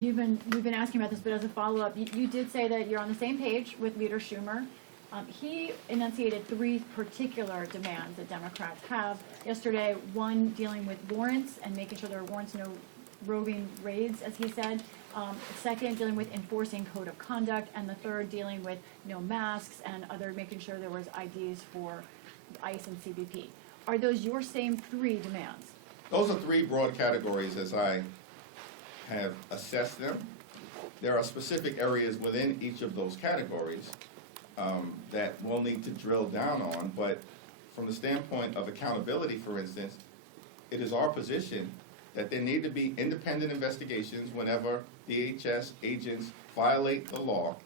we've been asking about this, but as a follow-up, you did say that you're on the same page with Leader Schumer. He enunciated three particular demands that Democrats have. Yesterday, one dealing with warrants and making sure there are warrants, no roving raids, as he said. Second, dealing with enforcing code of conduct, and the third, dealing with no masks and other, making sure there was IDs for ICE and CBP. Are those your same three demands? Those are three broad categories as I have assessed them. There are specific areas within each of those categories that we'll need to drill down on, but from the standpoint of accountability, for instance, it is our position that there need to be independent investigations whenever DHS agents violate the law,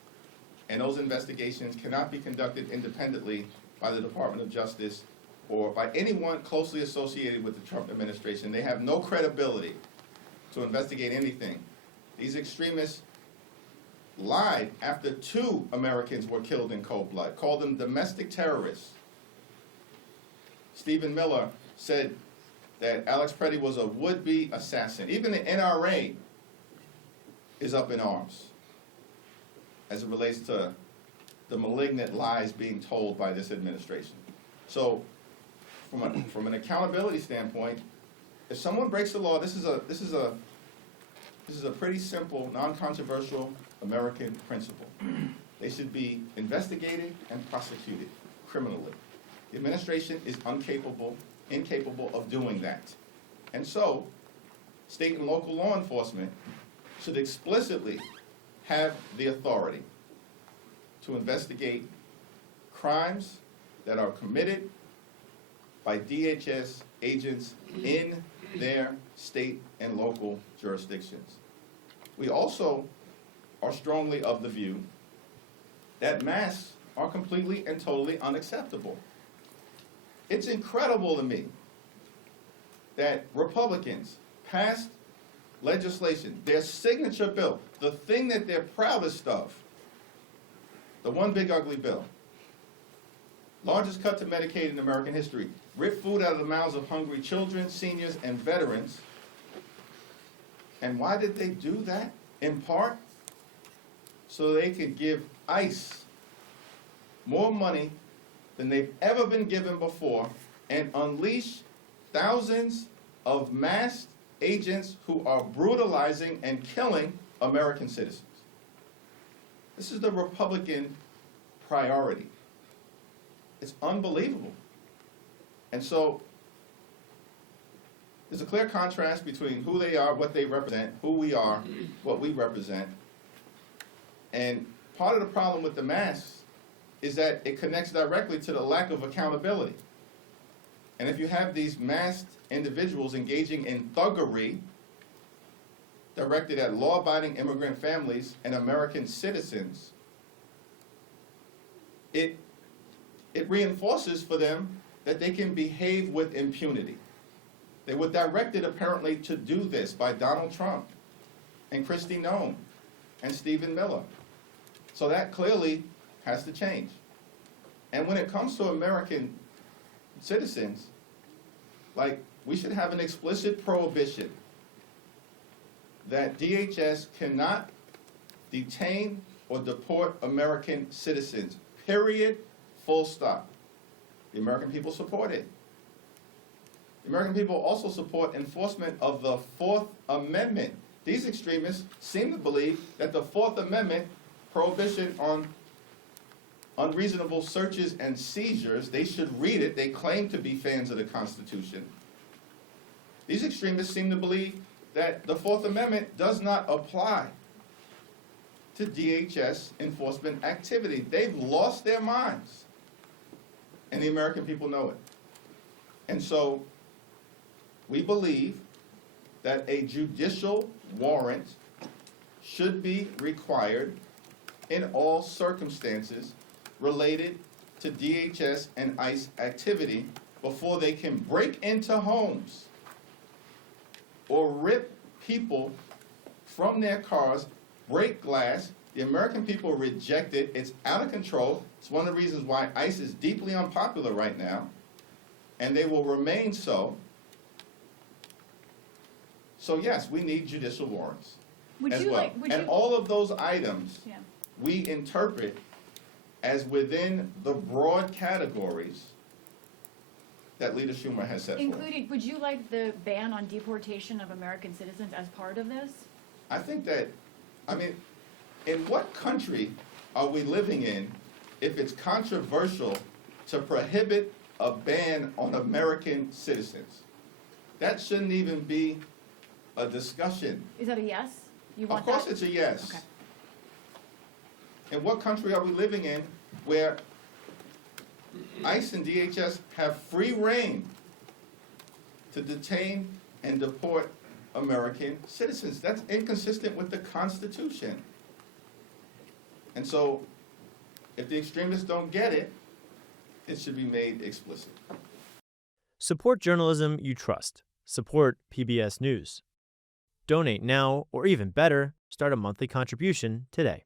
and those investigations cannot be conducted independently by the Department of Justice or by anyone closely associated with the Trump administration. They have no credibility to investigate anything. These extremists lied after 2 Americans were killed in cold blood, called them domestic terrorists. Stephen Miller said that Alex Preddy was a would-be assassin. Even the NRA is up in arms as it relates to the malignant lies being told by this administration. So from an accountability standpoint, if someone breaks the law, this is a pretty simple, non-controversial American principle. They should be investigated and prosecuted criminally. The administration is incapable of doing that. And so, state and local law enforcement should explicitly have the authority to investigate crimes that are committed by DHS agents in their state and local jurisdictions. We also are strongly of the view that masks are completely and totally unacceptable. It's incredible to me that Republicans passed legislation, their signature bill, the thing that they're proudest of, the one big ugly bill, largest cut to Medicaid in American history, ripped food out of the mouths of hungry children, seniors, and veterans. And why did they do that? In part, so they could give ICE more money than they've ever been given before and unleash thousands of masked agents who are brutalizing and killing American citizens. This is the Republican priority. It's unbelievable. And so there's a clear contrast between who they are, what they represent, who we are, what we represent. And part of the problem with the masks is that it connects directly to the lack of accountability. And if you have these masked individuals engaging in thuggery directed at law-abiding immigrant families and American citizens, it reinforces for them that they can behave with impunity. They were directed apparently to do this by Donald Trump and Kristi Noem and Stephen Miller. So that clearly has to change. And when it comes to American citizens, like, we should have an explicit prohibition that DHS cannot detain or deport American citizens, period, full stop. The American people support it. The American people also support enforcement of the Fourth Amendment. These extremists seem to believe that the Fourth Amendment prohibition on unreasonable searches and seizures, they should read it. They claim to be fans of the Constitution. These extremists seem to believe that the Fourth Amendment does not apply to DHS enforcement activity. They've lost their minds, and the American people know it. And so we believe that a judicial warrant should be required in all circumstances related to DHS and ICE activity before they can break into homes or rip people from their cars, break glass. The American people reject it. It's out of control. It's one of the reasons why ICE is deeply unpopular right now, and they will remain so. So yes, we need judicial warrants. Would as you well. like, would And you, all of those items, yeah, we interpret as within the broad categories that Leader Schumer has set forth. including, would you like the ban on deportation of American citizens as part of this? I think that, I mean, in what country are we living in if it's controversial to prohibit a ban on American citizens? That shouldn't even be a discussion. Is that a yes? You Of want that? course it's a yes. Okay. In what country are we living in where ICE and DHS have free reign to detain and deport American citizens? That's inconsistent with the Constitution. And so, if the extremists don't get it, it should be made explicit. Support journalism you trust. Support PBS News. Donate now, or even better, start a monthly contribution today.